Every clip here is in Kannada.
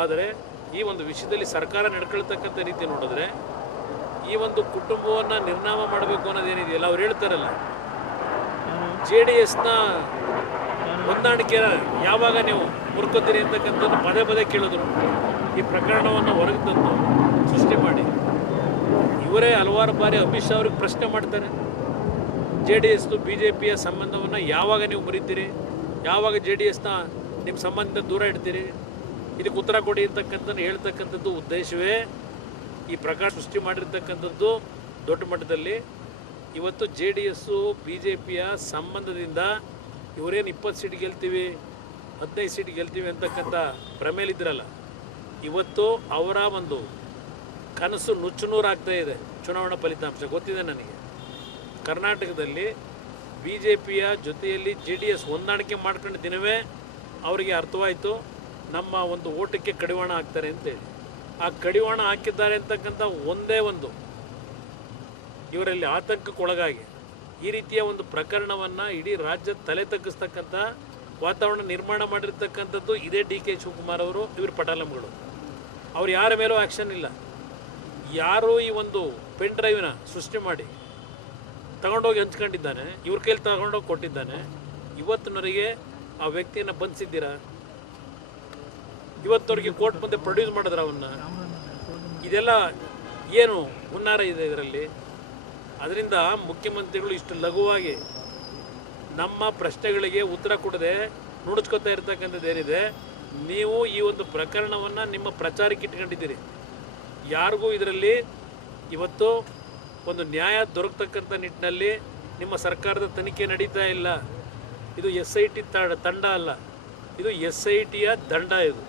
ಆದರೆ ಈ ಒಂದು ವಿಷಯದಲ್ಲಿ ಸರ್ಕಾರ ನಡ್ಕೊಳ್ತಕ್ಕಂಥ ರೀತಿ ನೋಡಿದ್ರೆ ಈ ಒಂದು ಕುಟುಂಬವನ್ನು ನಿರ್ನಾಮ ಮಾಡಬೇಕು ಅನ್ನೋದೇನಿದೆಯಲ್ಲ ಅವ್ರು ಹೇಳ್ತಾರಲ್ಲ, JDSನ ಹೊಂದಾಣಿಕೆ ಯಾವಾಗ ನೀವು ಮುರ್ಕೋತೀರಿ ಅಂತಕ್ಕಂಥದ್ದು ಪದೇ ಪದೇ ಕೇಳಿದ್ರು. ಈ ಪ್ರಕರಣವನ್ನು ಹೊರಗೆ ತಂದು ಸೃಷ್ಟಿ ಮಾಡಿ ಇವರೇ ಹಲವಾರು ಬಾರಿ ಅಮಿತ್ ಶಾ ಅವ್ರಿಗೆ ಪ್ರಶ್ನೆ ಮಾಡ್ತಾರೆ, JDSದು BJPಯ ಸಂಬಂಧವನ್ನು ಯಾವಾಗ ನೀವು ಮುರಿತೀರಿ, ಯಾವಾಗ JDSನ ನಿಮ್ಮ ಸಂಬಂಧದಿಂದ ದೂರ ಇಡ್ತೀರಿ, ಇದಕ್ಕೆ ಉತ್ತರ ಕೊಡಿ ಅಂತಕ್ಕಂಥದ್ದು ಹೇಳ್ತಕ್ಕಂಥದ್ದು ಉದ್ದೇಶವೇ ಈ ಪ್ರಕರಣ ಸೃಷ್ಟಿ ಮಾಡಿರ್ತಕ್ಕಂಥದ್ದು. ದೊಡ್ಡ ಮಟ್ಟದಲ್ಲಿ ಇವತ್ತು JDSು BJPಯ ಸಂಬಂಧದಿಂದ ಇವರೇನು 20 ಸೀಟ್ ಗೆಲ್ತೀವಿ 15 ಸೀಟ್ ಗೆಲ್ತೀವಿ ಅಂತಕ್ಕಂಥ ಭ್ರಮೆಯಲ್ಲಿದ್ದರಲ್ಲ, ಇವತ್ತು ಅವರ ಒಂದು ಕನಸು ನುಚ್ಚುನೂರಾಗ್ತಾ ಇದೆ. ಚುನಾವಣಾ ಫಲಿತಾಂಶ ಗೊತ್ತಿದೆ ನನಗೆ. ಕರ್ನಾಟಕದಲ್ಲಿ BJPಯ ಜೊತೆಯಲ್ಲಿ JDS ಹೊಂದಾಣಿಕೆ ಮಾಡ್ಕೊಂಡ ದಿನವೇ ಅವರಿಗೆ ಅರ್ಥವಾಯಿತು ನಮ್ಮ ಒಂದು ಓಟಕ್ಕೆ ಕಡಿವಾಣ ಹಾಕ್ತಾರೆ ಅಂತೇಳಿ. ಆ ಕಡಿವಾಣ ಹಾಕಿದ್ದಾರೆ ಅಂತಕ್ಕಂಥ ಒಂದೇ ಒಂದು ಇವರಲ್ಲಿ ಆತಂಕಕ್ಕೊಳಗಾಗಿ ಈ ರೀತಿಯ ಒಂದು ಪ್ರಕರಣವನ್ನು ಇಡೀ ರಾಜ್ಯ ತಲೆ ತಗ್ಗಿಸ್ತಕ್ಕಂಥ ವಾತಾವರಣ ನಿರ್ಮಾಣ ಮಾಡಿರ್ತಕ್ಕಂಥದ್ದು ಇದೇ DK ಶಿವಕುಮಾರ್ ಅವರು, ಇವ್ರ ಪಟಾಲಂಗಳು. ಅವ್ರು ಯಾರ ಮೇಲೂ ಆ್ಯಕ್ಷನ್ ಇಲ್ಲ. ಯಾರು ಈ ಒಂದು ಪೆನ್ ಡ್ರೈವ್ನ ಸೃಷ್ಟಿ ಮಾಡಿ ತಗೊಂಡೋಗಿ ಹಂಚ್ಕೊಂಡಿದ್ದಾನೆ, ಇವ್ರ ಕೈಲಿ ತಗೊಂಡೋಗಿ ಕೊಟ್ಟಿದ್ದಾನೆ. ಇವತ್ತಿನವರೆಗೆ ಆ ವ್ಯಕ್ತಿಯನ್ನು ಬಂಧಿಸಿದ್ದೀರಾ? ಇವತ್ತವರೆಗೆ ಕೋರ್ಟ್ ಮುಂದೆ ಪ್ರೊಡ್ಯೂಸ್ ಮಾಡಿದ್ರ ಅವನ್ನ? ಇದೆಲ್ಲ ಏನು ಹುನ್ನಾರ ಇದೆ ಇದರಲ್ಲಿ? ಅದರಿಂದ ಮುಖ್ಯಮಂತ್ರಿಗಳು ಇಷ್ಟು ಲಘುವಾಗಿ ನಮ್ಮ ಪ್ರಶ್ನೆಗಳಿಗೆ ಉತ್ತರ ಕೊಡದೆ ನುಡಿಸ್ಕೊತಾ ಇರ್ತಕ್ಕಂಥದ್ದು ಏನಿದೆ, ನೀವು ಈ ಒಂದು ಪ್ರಕರಣವನ್ನು ನಿಮ್ಮ ಪ್ರಚಾರಕ್ಕೆ ಇಟ್ಕೊಂಡಿದ್ದೀರಿ. ಯಾರಿಗೂ ಇದರಲ್ಲಿ ಇವತ್ತು ಒಂದು ನ್ಯಾಯ ದೊರಕತಕ್ಕಂಥ ನಿಟ್ಟಿನಲ್ಲಿ ನಿಮ್ಮ ಸರ್ಕಾರದ ತನಿಖೆ ನಡೀತಾ ಇಲ್ಲ. ಇದು SIT ತಂಡ ಅಲ್ಲ, ಇದು SITಯ ದಂಡ. ಇದು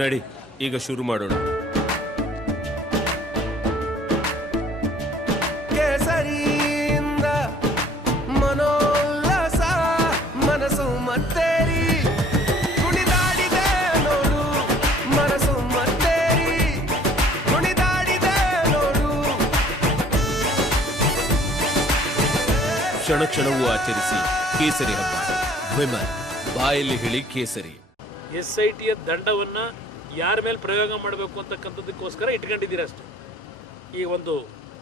ನಡಿ ಈಗ ಶುರು ಮಾಡೋಣ. ಕೇಸರಿಯಿಂದ ಮನೋಲ್ಲಾಸ ಮನಸ್ಸು ಮತ್ತೇರಿ ಕುಣಿದಾಡಿದೆ ನೋಡು, ಮನಸ್ಸು ಮತ್ತೇರಿ ಕುಣಿದಾಡಿದೆ ನೋಡು. ಕ್ಷಣ ಕ್ಷಣವೂ ಆಚರಿಸಿ ಕೇಸರಿ ಹಬ್ಬ. ವಿಮಲ್ ಬಾಯಲ್ಲಿ ಹೇಳಿ ಕೇಸರಿ. SITಯ ದಂಡವನ್ನು ಯಾರ ಮೇಲೆ ಪ್ರಯೋಗ ಮಾಡಬೇಕು ಅಂತಕ್ಕಂಥದ್ದಕ್ಕೋಸ್ಕರ ಇಟ್ಕೊಂಡಿದ್ದೀರ ಅಷ್ಟೇ. ಈ ಒಂದು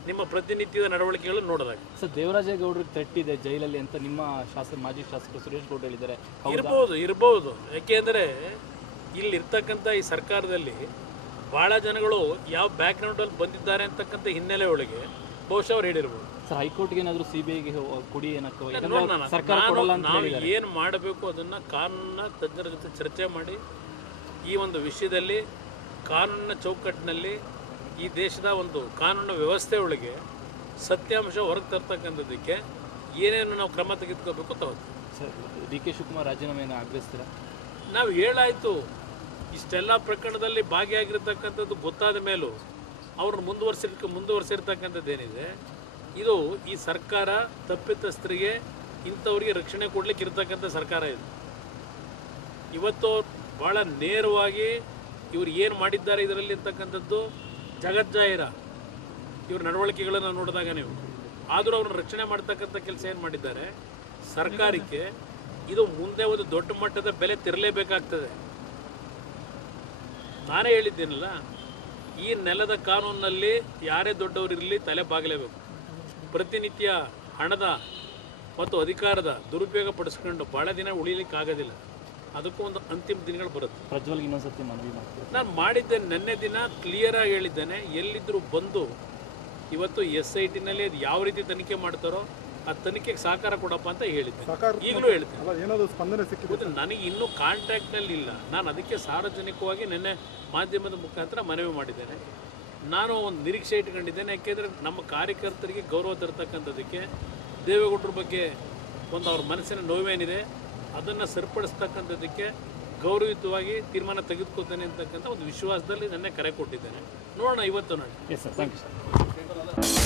ನಿಮ್ಮ ಪ್ರತಿನಿತ್ಯದ ನಡವಳಿಕೆಗಳನ್ನು ನೋಡಿದಾಗ ಸರ್, ದೇವರಾಜೇಗೌಡರಿಗೆ ಥ್ರೆಟ್ ಇದೆ ಜೈಲಲ್ಲಿ ಅಂತ ನಿಮ್ಮ ಮಾಜಿ ಶಾಸಕರು ಸುರೇಶ್ ಗೌಡ ಹೇಳಿದ್ದಾರೆ. ಇರ್ಬೋದು. ಯಾಕೆಂದರೆ ಇಲ್ಲಿರ್ತಕ್ಕಂಥ ಈ ಸರ್ಕಾರದಲ್ಲಿ ಭಾಳ ಜನಗಳು ಯಾವ ಬ್ಯಾಕ್ಗ್ರೌಂಡಲ್ಲಿ ಬಂದಿದ್ದಾರೆ ಅಂತಕ್ಕಂಥ ಹಿನ್ನೆಲೆ ಒಳಗೆ ಬಹುಶಃ ಅವ್ರು ಹೇಳಿರ್ಬೋದು. ಸರ್, ಹೈಕೋರ್ಟ್ಗೆ ಏನಾದರೂ CBIಗೆ ಕೊಡಿ ಏನಕ್ಕೆ ನಾವು ಏನು ಮಾಡಬೇಕು ಅದನ್ನು ಕಾನೂನಿನ ತಜ್ಞರ ಜೊತೆ ಚರ್ಚೆ ಮಾಡಿ ಈ ಒಂದು ವಿಷಯದಲ್ಲಿ ಕಾನೂನಿನ ಚೌಕಟ್ಟಿನಲ್ಲಿ ಈ ದೇಶದ ಒಂದು ಕಾನೂನು ವ್ಯವಸ್ಥೆ ಒಳಗೆ ಸತ್ಯಾಂಶ ಹೊರಗೆ ತರ್ತಕ್ಕಂಥದ್ದಕ್ಕೆ ಏನೇನು ನಾವು ಕ್ರಮ ತೆಗೆದುಕೋಬೇಕು ತಗೋತೀವಿ. ಸರ್, DK ಶಿವಕುಮಾರ್ ರಾಜೀನಾಮೆಯನ್ನು ಆಗ್ರಹಿಸ್ತೀರಾ? ನಾವು ಹೇಳಾಯಿತು, ಇಷ್ಟೆಲ್ಲ ಪ್ರಕರಣದಲ್ಲಿ ಭಾಗಿಯಾಗಿರ್ತಕ್ಕಂಥದ್ದು ಗೊತ್ತಾದ ಮೇಲೂ ಅವ್ರನ್ನ ಮುಂದುವರಿಸಿರ್ತಕ್ಕಂಥದ್ದು ಏನಿದೆ, ಇದು ಈ ಸರ್ಕಾರ ತಪ್ಪಿತಸ್ಥರಿಗೆ ಇಂಥವ್ರಿಗೆ ರಕ್ಷಣೆ ಕೊಡ್ಲಿಕ್ಕೆ ಇರ್ತಕ್ಕಂಥ ಸರ್ಕಾರ ಇದು. ಇವತ್ತು ಭಾಳ ನೇರವಾಗಿ ಇವರು ಏನು ಮಾಡಿದ್ದಾರೆ ಇದರಲ್ಲಿ ಅಂತಕ್ಕಂಥದ್ದು ಜಗಜ್ಜಾಹಿರ. ಇವ್ರ ನಡವಳಿಕೆಗಳನ್ನು ನೋಡಿದಾಗ ನೀವು ಆದರೂ ಅವ್ರನ್ನ ರಕ್ಷಣೆ ಮಾಡ್ತಕ್ಕಂಥ ಕೆಲಸ ಏನು ಮಾಡಿದ್ದಾರೆ ಸರ್ಕಾರಕ್ಕೆ, ಇದು ಮುಂದೆ ಒಂದು ದೊಡ್ಡ ಮಟ್ಟದ ಬೆಲೆ ತೆರಲೇಬೇಕಾಗ್ತದೆ. ನಾನೇ ಹೇಳಿದ್ದೀನಲ್ಲ, ಈ ನೆಲದ ಕಾನೂನಿನಲ್ಲಿ ಯಾರೇ ದೊಡ್ಡವರಿರಲಿ ತಲೆ ಬಾಗಲೇಬೇಕು. ಪ್ರತಿನಿತ್ಯ ಹಣದ ಮತ್ತು ಅಧಿಕಾರದ ದುರುಪಯೋಗ ಪಡಿಸ್ಕೊಂಡು ಭಾಳ ದಿನ ಉಳಿಲಿಕ್ಕಾಗೋದಿಲ್ಲ. ಅದಕ್ಕೂ ಒಂದು ಅಂತಿಮ ದಿನಗಳು ಬರುತ್ತೆ. ಪ್ರಜ್ವಲ್ಗೆ ಇನ್ನೊಂದ್ಸತಿ ಮನವಿ ಮಾಡ್ತೀನಿ. ನಾನು ಮಾಡಿದ್ದೆ, ನಿನ್ನೆ ದಿನ ಕ್ಲಿಯರಾಗಿ ಹೇಳಿದ್ದೇನೆ. ಎಲ್ಲಿದ್ದರೂ ಬಂದು ಇವತ್ತು SITನಲ್ಲಿ ಅದು ಯಾವ ರೀತಿ ತನಿಖೆ ಮಾಡ್ತಾರೋ ಆ ತನಿಖೆಗೆ ಸಹಕಾರ ಕೊಡಪ್ಪ ಅಂತ ಹೇಳಿದ್ದೆ. ಈಗಲೂ ಹೇಳ್ತೀನಿ. ನನಗೆ ಇನ್ನೂ ಕಾಂಟ್ಯಾಕ್ಟ್ನಲ್ಲಿ ಇಲ್ಲ. ನಾನು ಅದಕ್ಕೆ ಸಾರ್ವಜನಿಕವಾಗಿ ನಿನ್ನೆ ಮಾಧ್ಯಮದ ಮುಖಾಂತರ ಮನವಿ ಮಾಡಿದ್ದೇನೆ. ನಾನು ಒಂದು ನಿರೀಕ್ಷೆ ಇಟ್ಕೊಂಡಿದ್ದೇನೆ. ಯಾಕೆಂದರೆ ನಮ್ಮ ಕಾರ್ಯಕರ್ತರಿಗೆ ಗೌರವ ತರ್ತಕ್ಕಂಥದ್ದಕ್ಕೆ ದೇವೇಗೌಡರ ಬಗ್ಗೆ ಒಂದು ಅವ್ರ ಮನಸ್ಸಿನ ನೋವೇನಿದೆ ಅದನ್ನು ಸರಿಪಡಿಸ್ತಕ್ಕಂಥದ್ದಕ್ಕೆ ಗೌರವಯುತವಾಗಿ ತೀರ್ಮಾನ ತೆಗೆದುಕೊಳ್ತೇನೆ ಅಂತಕ್ಕಂಥ ಒಂದು ವಿಶ್ವಾಸದಲ್ಲಿ ನನ್ನೇ ಕರೆ ಕೊಟ್ಟಿದ್ದೇನೆ. ನೋಡೋಣ ಇವತ್ತು ನೋಡಿ. Yes sir, thank you sir.